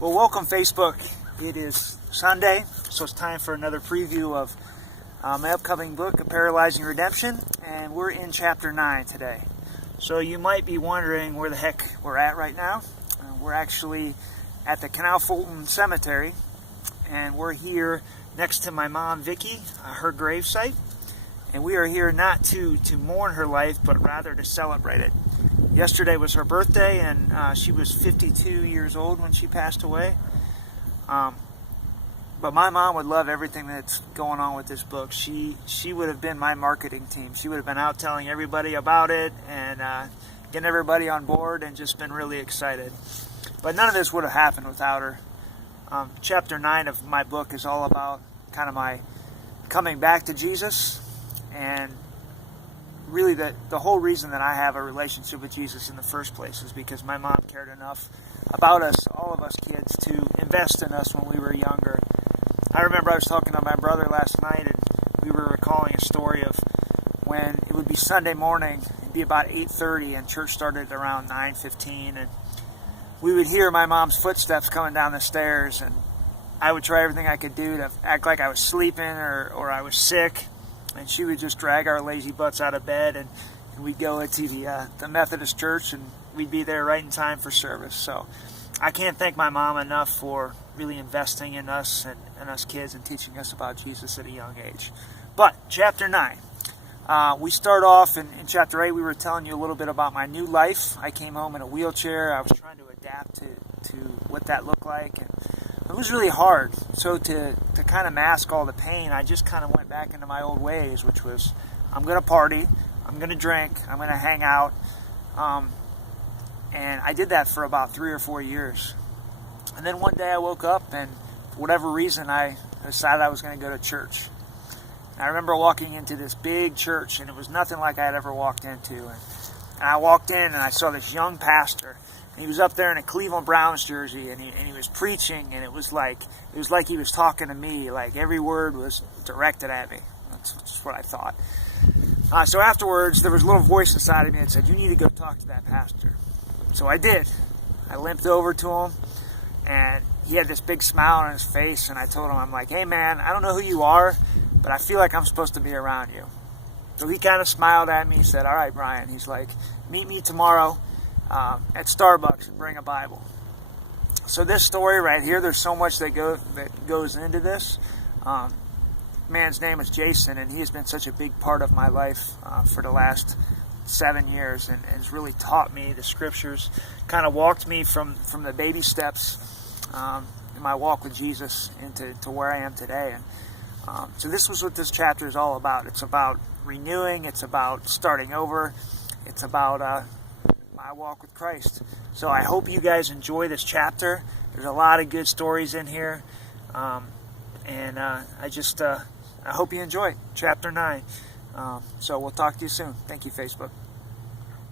Well, welcome Facebook. It is Sunday, so it's time for another preview of my upcoming book, Paralyzing Redemption, and we're in chapter 9 today. So you might be wondering where the heck we're at right now. We're actually at the Canal Fulton Cemetery, and we're here next to my mom, Vicky, her gravesite, and we are here not to mourn her life, but rather to celebrate it. Yesterday was her birthday, and she was 52 years old when she passed away. But my mom would love everything that's going on with this book. She would have been my marketing team. She would have been out telling everybody about it and getting everybody on board and just been really excited. But none of this would have happened without her. Chapter 9 of my book is all about kind of my coming back to Jesus, and really the whole reason that I have a relationship with Jesus in the first place is because my mom cared enough about us, all of us kids, to invest in us when we were younger. I remember I was talking to my brother last night, and we were recalling a story of when it would be Sunday morning. It'd be about 8:30, and church started around 9:15, and we would hear my mom's footsteps coming down the stairs, and I would try everything I could do to act like I was sleeping or I was sick, and she would just drag our lazy butts out of bed, and we'd go to the Methodist church, and we'd be there right in time for service. So I can't thank my mom enough for really investing in us and us kids and teaching us about Jesus at a young age. But chapter 9, we start off in chapter 8. We were telling you a little bit about my new life. I came home in a wheelchair. I was trying to adapt to what that looked like, and it was really hard. So to kind of mask all the pain, I just kind of went back into my old ways, which was, I'm going to party, I'm going to drink, I'm going to hang out. And I did that for about 3 or 4 years. And then one day I woke up, and for whatever reason, I decided I was going to go to church. And I remember walking into this big church, and it was nothing like I had ever walked into. And I walked in, and I saw this young pastor. And he was up there in a Cleveland Browns jersey, and he was preaching, and it was like he was talking to me. Like every word was directed at me. That's just what I thought. So afterwards, there was a little voice inside of me that said, "You need to go talk to that pastor." So I did. I limped over to him, and he had this big smile on his face, and I told him, I'm like, "Hey man, I don't know who you are, but I feel like I'm supposed to be around you." So he kind of smiled at me. He said, "All right, Brian." He's like, "Meet me tomorrow at Starbucks and bring a Bible." So this story right here, there's so much that goes into this. Man's name is Jason, and he has been such a big part of my life for the last 7 years, and has really taught me the scriptures, kind of walked me from the baby steps in my walk with Jesus into where I am today. And so this was what this chapter is all about. It's about renewing, it's about starting over, it's about my walk with Christ. So I hope you guys enjoy this chapter. There's a lot of good stories in here, and I hope you enjoy chapter 9. So we'll talk to you soon. Thank you, Facebook.